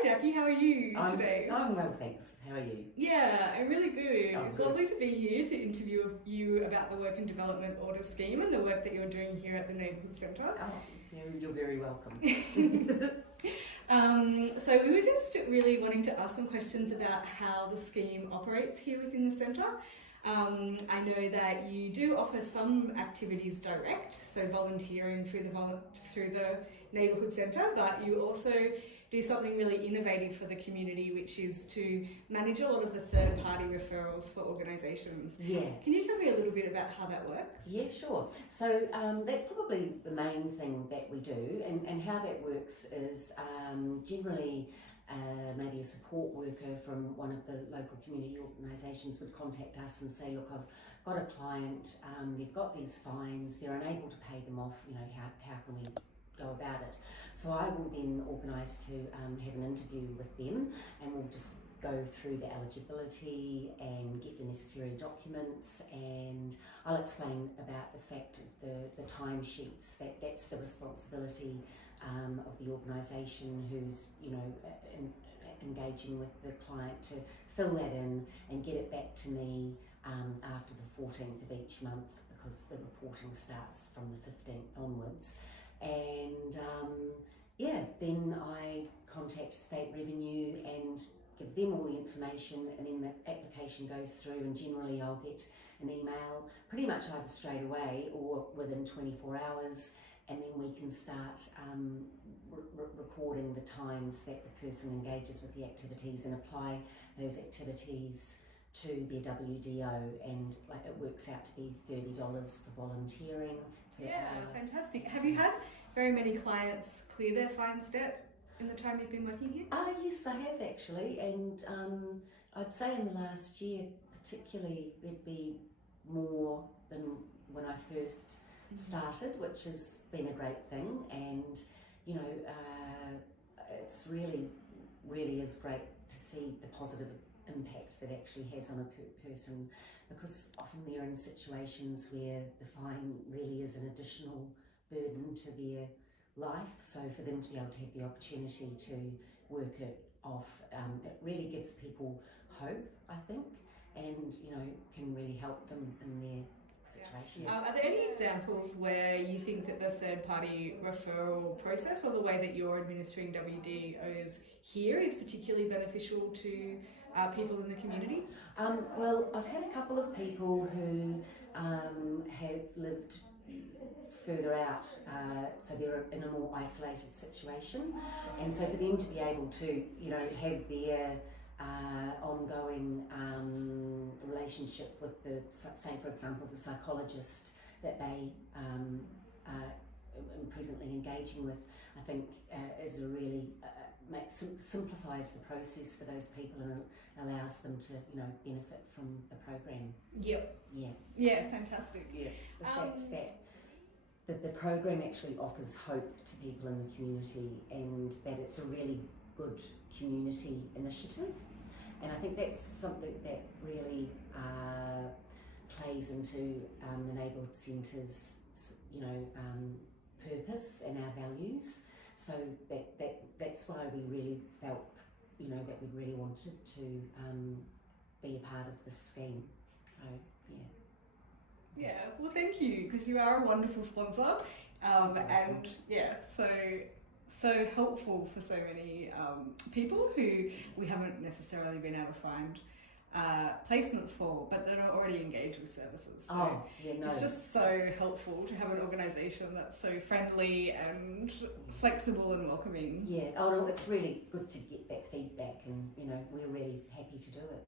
Hi Jackie, how are you today? I'm well, thanks. How are you? Yeah, I'm really good. Oh, It's good. lovely to be here to interview you about the Work and Development Order Scheme and the work that you're doing here at the Neighbourhood Centre. Oh, you're very welcome. So we were just really wanting to ask some questions about how the scheme operates here within the centre. I know that you do offer some activities direct, so volunteering through the Neighbourhood Centre, but you also do something really innovative for the community, which is to manage a lot of the third-party referrals for organisations. Yeah. Can you tell me a little bit about how that works? Yeah, sure. So that's probably the main thing that we do, and how that works is generally maybe a support worker from one of the local community organisations would contact us and say, look, I've got a client, they've got these fines, they're unable to pay them off, you know, how can we go about it? So I will then organise to have an interview with them, and we'll just go through the eligibility and get the necessary documents, and I'll explain about the fact of the timesheets, that's the responsibility of the organisation who's, you know, engaging with the client to fill that in and get it back to me after the 14th of each month, because the reporting starts from the 15th onwards. And yeah, then I contact State Revenue and give them all the information, and then the application goes through, and generally I'll get an email pretty much either straight away or within 24 hours, and then we can start recording the times that the person engages with the activities and apply those activities to their WDO, and like it works out to be $30 for volunteering per Yeah, hour. fantastic. Have you had very many clients clear their fines debt in the time you've been working here? Yes, I have actually, and I'd say in the last year particularly there'd be more than when I first started, which has been a great thing. And you know, it's really is great to see the positive impact that actually has on a person, because often they're in situations where the fine really is an additional burden to their life. So for them to be able to have the opportunity to work it off, it really gives people hope, I think, and you know, can really help them in their situation. Are there any examples where you think that the third-party referral process, or the way that you're administering WDOs here, is particularly beneficial to people in the community? Well, I've had a couple of people who have lived further out, so they're in a more isolated situation, and so for them to be able to, you know, have their ongoing relationship with the, say for example, the psychologist that they are presently engaging with, I think is a really simplifies the process for those people and allows them to, you know, benefit from the program. Yep. Yeah. Yeah, fantastic. Yeah. The fact that the program actually offers hope to people in the community, and that it's a really good community initiative, and I think that's something that really plays into the Neighbourhood Centre's, you know, purpose and our values. So that's why we really felt, you know, that we really wanted to be a part of this scheme. So yeah. Yeah, well thank you, because you are a wonderful sponsor, and yeah, so helpful for so many people who we haven't necessarily been able to find placements for, but that are already engaged with services. So it's just so helpful to have an organisation that's so friendly and flexible and welcoming. Yeah, oh no, it's really good to get that feedback, and you know, we're really happy to do it.